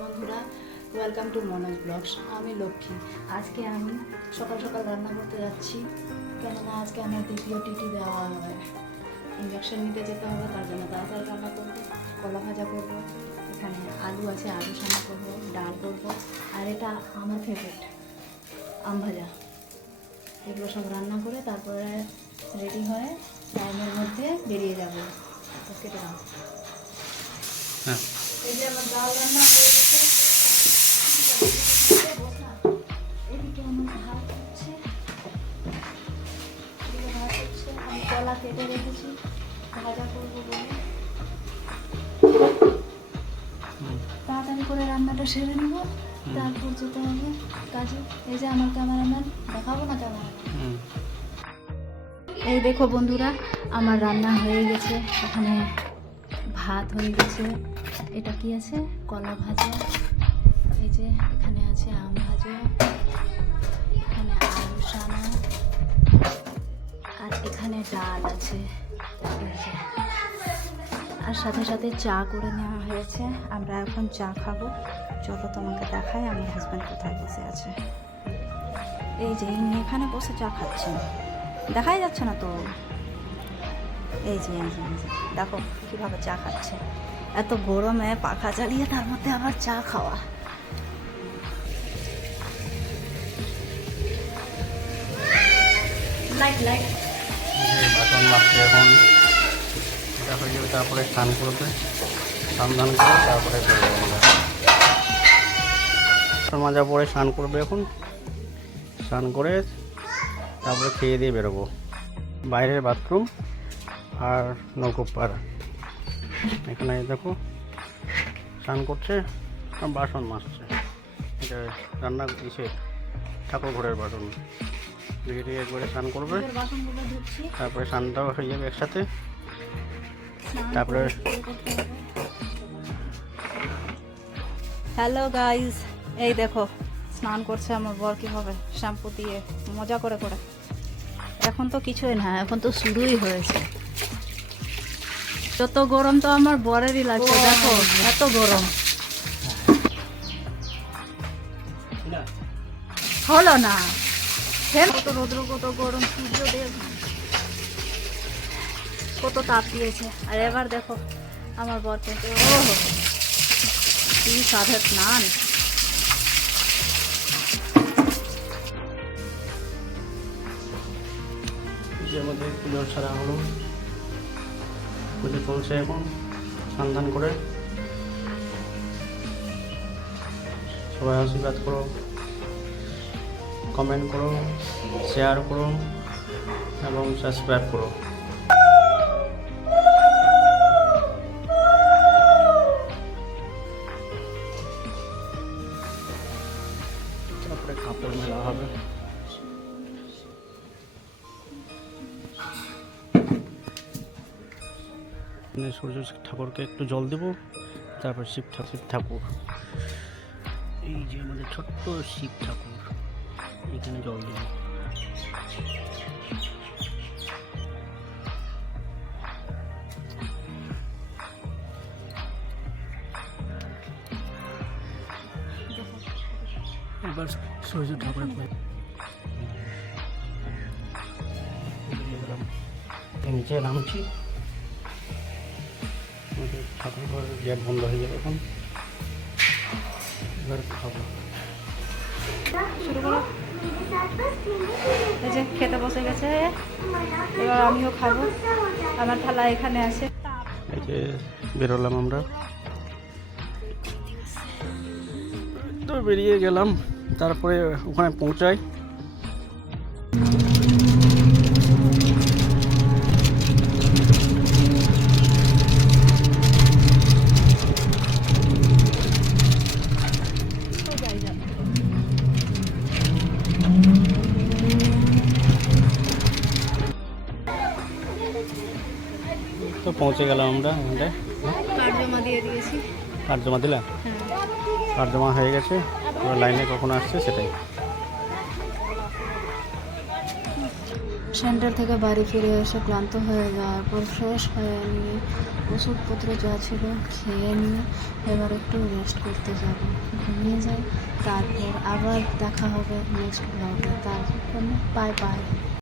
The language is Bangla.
বন্ধুরা, ওয়েলকাম টু মনোজ ব্লগস। আমি লক্ষ্মী। আজকে আমি সকাল সকাল রান্না করতে যাচ্ছি, কেননা আজকে আমার দ্বিতীয় টিটি দেওয়া হবে। ইঞ্জেকশন নিতে যেতে হবে, তার জন্য তাড়াতাড়ি রান্না করবো। কলা ভাজা করবো, এখানে আলু আছে, আলু সানা করবো, ডাল করবো, আর এটা আমার ফেভারিট আম ভাজা। এগুলো সব রান্না করে তারপরে রেডি হয়ে টাইমের মধ্যে বেরিয়ে যাবো। কেটে দাও। এই যে আমার ডাল রান্না হয়ে গেছে, এদিকে আমার ভাত হচ্ছে, আমি কলা কেটে রেখেছি ভাজা করবো বলে। তাড়াতাড়ি করে রান্নাটা সেরে নেব, তারপর যেতে হবে কাজে। এই যে আমার ক্যামেরাম্যান, দেখাবো না ক্যামেরা। এই দেখো বন্ধুরা, আমার রান্না হয়ে গেছে। এখানে ভাত হয়ে গেছে, এটা কি আছে, কলা ভাজা, এই যে এখানে আছে আম ভাজা, এখানে আলু সানা, আর এখানে ডাল আছে, এই যে। আর সাথে সাথে চা করে নেওয়া হয়েছে। আমরা এখন চা খাবো। চলো তোমাকে দেখাই আমার হাজব্যান্ড কোথায় বসে আছে। এই যে ইনি এখানে বসে চা খাচ্ছেন, দেখাই যাচ্ছে না তো। এই যে এই যে এই যে দেখো কীভাবে চা খাচ্ছে। এত গরমে পাখা চালিয়ে তার মধ্যে আবার চা খাওয়া। লাইট লাইট বাসন মাজছে এখন, এটা হয়ে যাবে, তারপরে স্নান করবে, স্নান ধান করে তারপরে বেরোবে। বাসন মাজা পরে স্নান করবে, এখন স্নান করে তারপরে খেয়ে দিয়ে বেরোবো। বাইরের বাথরুম আর নৌকোপাড়, এখানে দেখো স্নান করছে আর বাসন মাজছে। এটা রান্না ইসে ঠাকুর ঘরের বাসন। ধীরে একবারে স্নান করবে, তারপরে স্নানটাও হয়ে যাবে একসাথে। তারপরে হ্যালো গাইস, এই দেখো স্নান করছে আমার বর কীভাবে শ্যাম্পু দিয়ে মজা করে করে। এখন তো কিছুই না, এখন তো শুরুই হয়েছে। যত গরম তো আমার বরেরই লাগছে, দেখো এত গরম হলো না। কত রৌদ্র, কত গরম, সূর্যদেব কত তাপ দিয়েছে। আর এবার দেখো আমার বর কিন্তু কি সাধে স্নান। যে আমাদের পুজোর ছাড়া হলো, পুজো চলছে এখন। স্নান করে সবাই আশীর্বাদ করো, কমেন্ট করো, শেয়ার করো এবং সাবস্ক্রাইব করো। তারপরে কাপড় মেলা হবে। সূর্য ঠাকুরকে একটু জল দেব, তারপর শিব ঠাকুর, এই যে আমাদের ছোট্ট শিব ঠাকুর, এখানে জল দেব। এবার সূর্য ঠাকুরের নিচে নামছি। ঠাকুর ঘরের গেট বন্ধ হয়ে যাবে এখন, এবার খাবো। শুরু করো। এই যে খেতে বসে গেছে, এবার আমিও খাবো। আমার থালা এখানে আছে। এই যে বেরোলাম আমরা, তো বেরিয়ে গেলাম। তারপরে ওখানে পৌঁছাই। তো পৌঁছে গেলাম আমরা ওখানটায়। কার্ড জমা দিয়ে দিয়েছি। কার্ড জমা দিলাম, কার্ড জমা হয়ে গেছে। এবার লাইনে কখন আসছে সেটাই। সেন্টার থেকে বাড়ি ফিরে এসে ক্লান্ত হয়ে যাওয়ার পর ফ্রেশ হয়ে নিয়ে ওষুধপত্র যা ছিল খেয়ে নিয়ে এবার একটু রেস্ট করতে যাব, ঘুমিয়ে যাই। তারপর আবার দেখা হবে নেক্সট ব্লগে। তার জন্য বাই বাই।